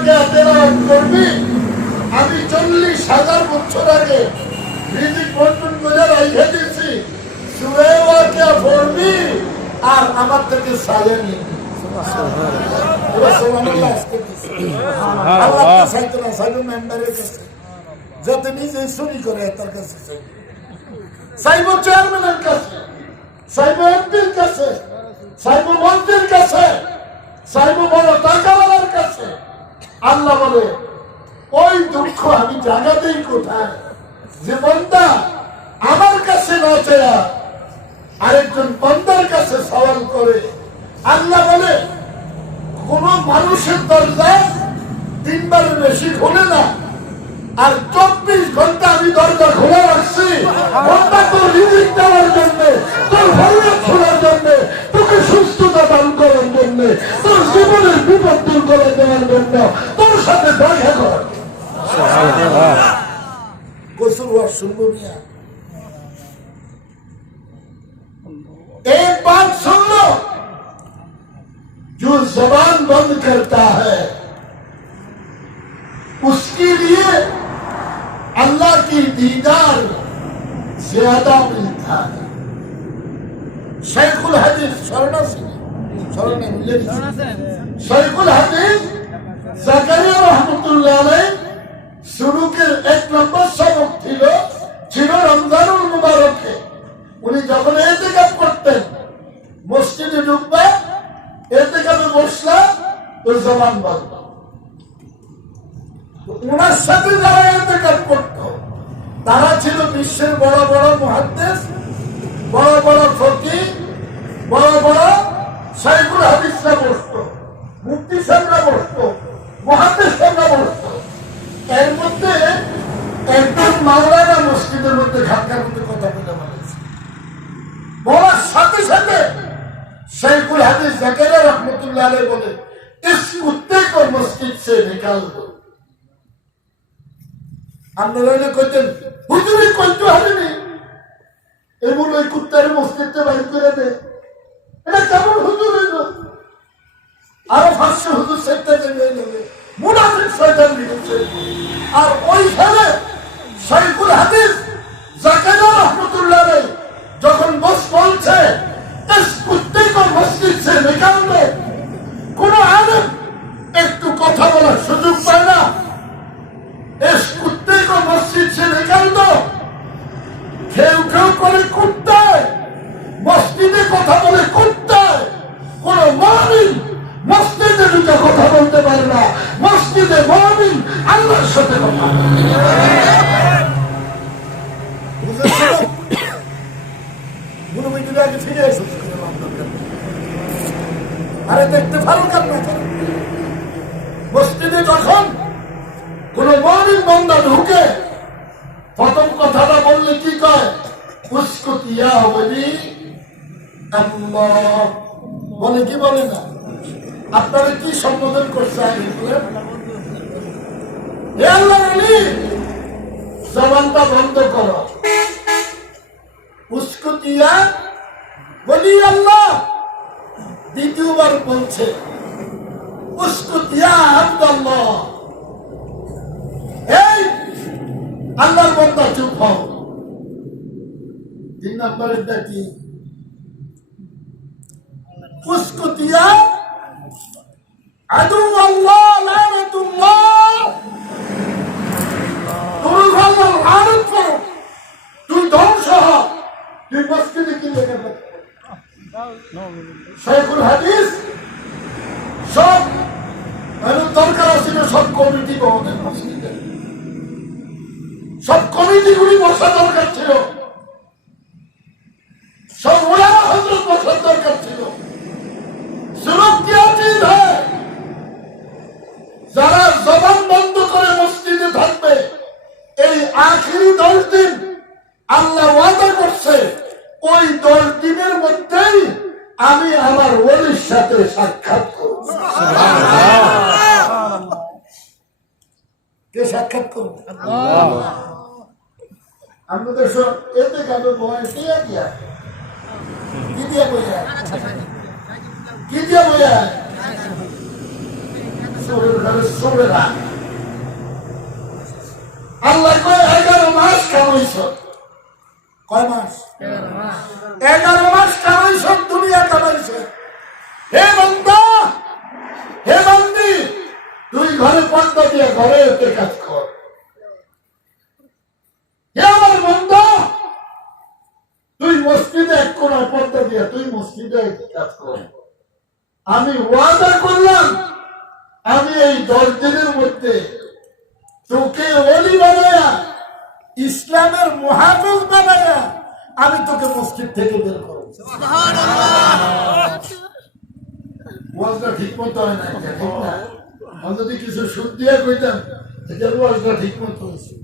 ওয়াকে তেলাওয়াত করবি। আমি চল্লিশ হাজার বছর আগে রিজিক বন্টন করে রাইখে দিছি সুরে ওয়াকে পড়বি আর আমার থেকে সাজে নিবি। যাতে নিজে চুরি করে তার কাছে চাইবে। চাইব চেয়ারম্যানের কাছে চাইব এমপির কাছে চাইব মন্ত্রীর কাছে চাইব বড় আল্লাহ বলে, ওই দুঃখ আমি জায়গাতেই কোথায়? যে বন্দা আমার কাছে না আরেকজন বন্দার কাছে সওয়াল করে। আল্লাহ বলে, কোন মানুষের দরজা তিনবারের বেশি খোলে না। আর চব্বিশ ঘণ্টা আমি দরজা খোলা রাখছি। তোর রিজিক দেওয়ার জন্য তোর ভরিয়া सुन मिया एक बात सुन लो। जो जबान बंद करता है, उसके लिए अल्लाह की दीदार ज़्यादा मिलता है। शैखुल हदीस स्वर्ण सिंह स्वर्ण मिले शैखुल हदीस जकरिया रहमतुल्लाह ने शुरू के एक नंबर सौ ছিল রমজানুল মুবারকে। উনি যখন এতে কাপ করতেন, মসজিদে ঢুকবে এতে কাপে বসলা ওই জবান বন্ধ ওনার সাথে যারা এতেকাপ করত, তারা ছিল বিশ্বের বড় বড় মহাদ্দেশ বড় বড় ফকি, বড় বড় সাইকুল হাদিসরা বসত মুক্তি সাহেবরা বসত মহাদ্দেশ সাহেবরা বসত এর মধ্যে একজন মাওলানা মসজিদের মধ্যে ঘাটকার মধ্যে কথা বলে বলেছে বলার সাথে সাথে शेखुल हदीस जकेरा रहमतुल्लाह अलैह बोले इस कुत्ते को मस्जिद से निकाल दो আপনারা কইতেন হুজুরি কইতে হবে নি এমন ওই কুত্তার মসজিদটা বাইর করে দে এটা কেমন হুজুর হইল আরো পাঁচশো হুজুর সেটা দেবে নেবে মুনাফিক শয়তান দিয়েছে আর ওইখানে শৈকুল হাদিস জাকেরা রহমতুল্লাহ আলাইহ যখন বস বলছে इस মসজিদ সে কারণে কোন আলেম একটু কথা বলার সুযোগ পায় না। ফিরে এসেছে। আরে দেখতে ভালো কাজ না মসজিদে যখন কোন মমিন বন্দা ঢুকে, প্রথম কথাটা বললে কি কয়? উস্কো দিয়া বলি? বলে কি বলে না? আপনারা কি সম্বোধন করছে জবানটা বন্ধ করো। উস্কো দিয়া বলি আল্লাহ। দ্বিতীয়বার বলছে আল্লাহর বন্দা চুপ হও। তিন নম্বরেরটা কি? দিয়া আদু আল্লাহ লানাতুল্লাহ তুমি ভালো লানত করো তুই ধ্বংস হ তুই মসজিদে কি লেগে শেখুল হাদিস সব দরকার ছিল সব কমিটি সব কমিটিগুলি বসা দরকার ছিল। সব কে সাক্ষাৎ করব আমাদের সব এতে কেন বয় কে দিয়া কি দিয়া বইয়া কি দিয়া বইয়া শরীর খারাপ পরিশ্রমেরা আল্লাহ কয় এগারো মাস কামাইছ। কয় মাস? এগারো মাস কামাইছ দুনিয়া কামাইছ। হে বন্ধা হে বন্দি তুই ঘরে পর্দা দিয়ে ঘরে এতে কাজ কর। তুই মসজিদে এক পর্দা দিয়ে, তুই মসজিদে কাজ কর। আমি ওয়াদা করলাম, আমি এই দশ দিনের মধ্যে তোকে অলি বানায়া, ইসলামের মহাফিজ বানায়া, আমি তোকে মসজিদ থেকে বের করব। ঠিক মতো হয় না? যদি কিছু সুদ দিয়ে কইতাম ঠিক মতো হয়েছে